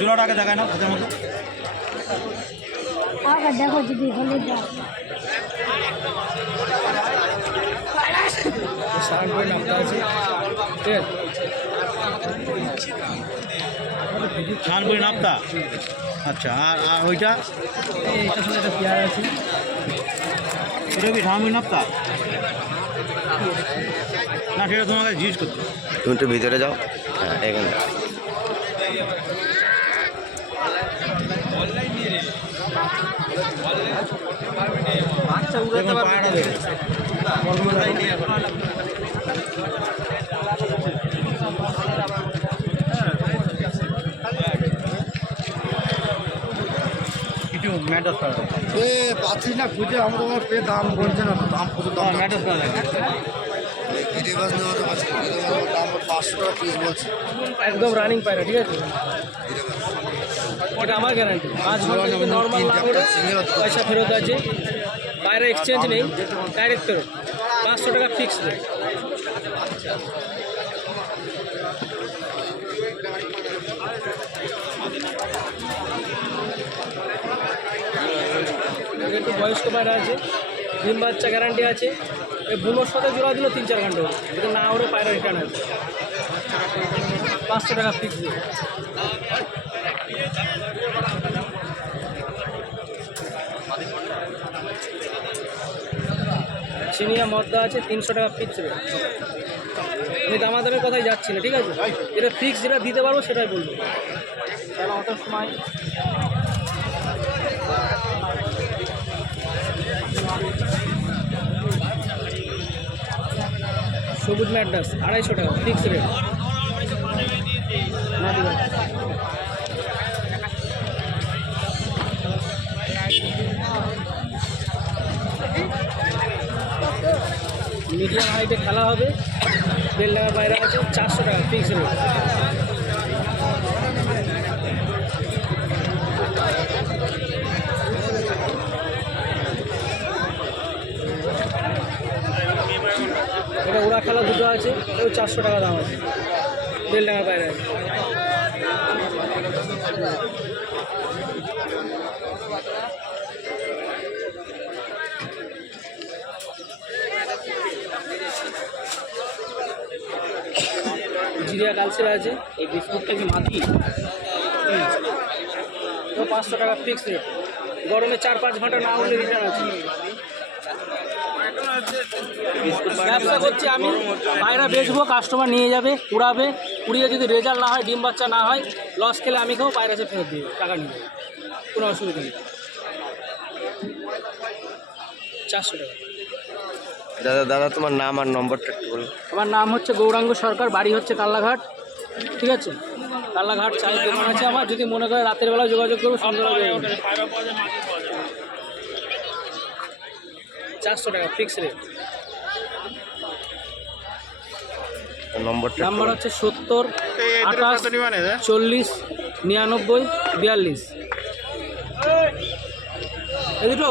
জোড়াটাকে দেখায় না হাতের মতো। দেখো যদি হলে শানপুরি নাপ্তা। আচ্ছা, আর ওইটা পেয়ার আছে, এটা কি শানপুরি নাপ্তা না? সেটা তোমাকে জিজ্ঞেস করতে। তুমি একটু ভিতরে যাও। হ্যাঁ, এখানে দেখুন পায়রাটা দেখুন। কিছু ম্যাটার করা পাচ্ছি না খুঁজে, আমরা তোমার পেয়ে দাম বলছে না, দাম কত দাম ম্যাটার করা লাগে। দাম 500 টাকা পিস বলছে। একদম রানিং পায়রা, ঠিক আছে? ওটা আমার গ্যারান্টি। 5 ঘন্টা যদি নর্মাল না ওঠে পয়সা ফেরত আছে, পায়রা এক্সচেঞ্জ নেই, ডাইরেক্ট ফেরত। 500 টাকা ফিক্স রেট। একটু বয়স্ক পায়রা আছে, ডিম বাচ্চা গ্যারান্টি আছে। এই বুনোর সাথে জোড়া দিল 3-4 ঘন্টা হবে, যদি না ওরে পায়রা রিটার্ন হবে। 500 টাকা ফিক্স রেট। চিনিয়া মদ্দা আছে 300 টাকা ফিক্স রেট। আমি দামাদামের কথাই যাচ্ছি না, ঠিক আছে? এটা ফিক্স যেটা দিতে পারবো সেটাই বলবো। তাহলে অত সময় সবুজ ম্যাডাস 250 টাকা ফিক্স রেট। মিডিয়াম হাইটে খেলা হবে, 1.5 টাকা বাইরে আছে, 400 টাকা ফিক্স রেট। এটা ওরা খেলা দুটো আছে, ওই 400 টাকা দাম আছে, 1.5 টাকা বাইরে আছে। জিরিয়া কালচার আছে, এই বিস্কুটটা কি মাটি? 500 টাকা ফিক্স রেট। গরমে 4-5 ঘন্টা না হলে রিটার্ন আছে। ব্যবসা করছি আমি, পায়রা বেচবো, কাস্টমার নিয়ে যাবে, উড়াবে, উড়িয়ে যদি রেজাল্ট না হয়, ডিম বাচ্চা না হয়, লস খেলে আমি খাবো, পায়রা সে ফেরত দিবে, টাকা নিয়ে যাবে, কোনো অসুবিধা নেই। 400 টাকা। দাদা তোমার নাম আর নম্বরটা একটু বলুন। আমার নাম হচ্ছে গৌরাঙ্গ সরকার, বাড়ি হচ্ছে কাল্লাঘাট, ঠিক আছে? কাল্লাঘাট চায়ের দোকান আছে আমার, যদি মনে করে রাতের বেলা যোগাযোগ করবো, সুন্দরভাবে। 400 টাকা ফিক্স রেট। নাম্বার হচ্ছে 70 28 40 99 42। এই দুটো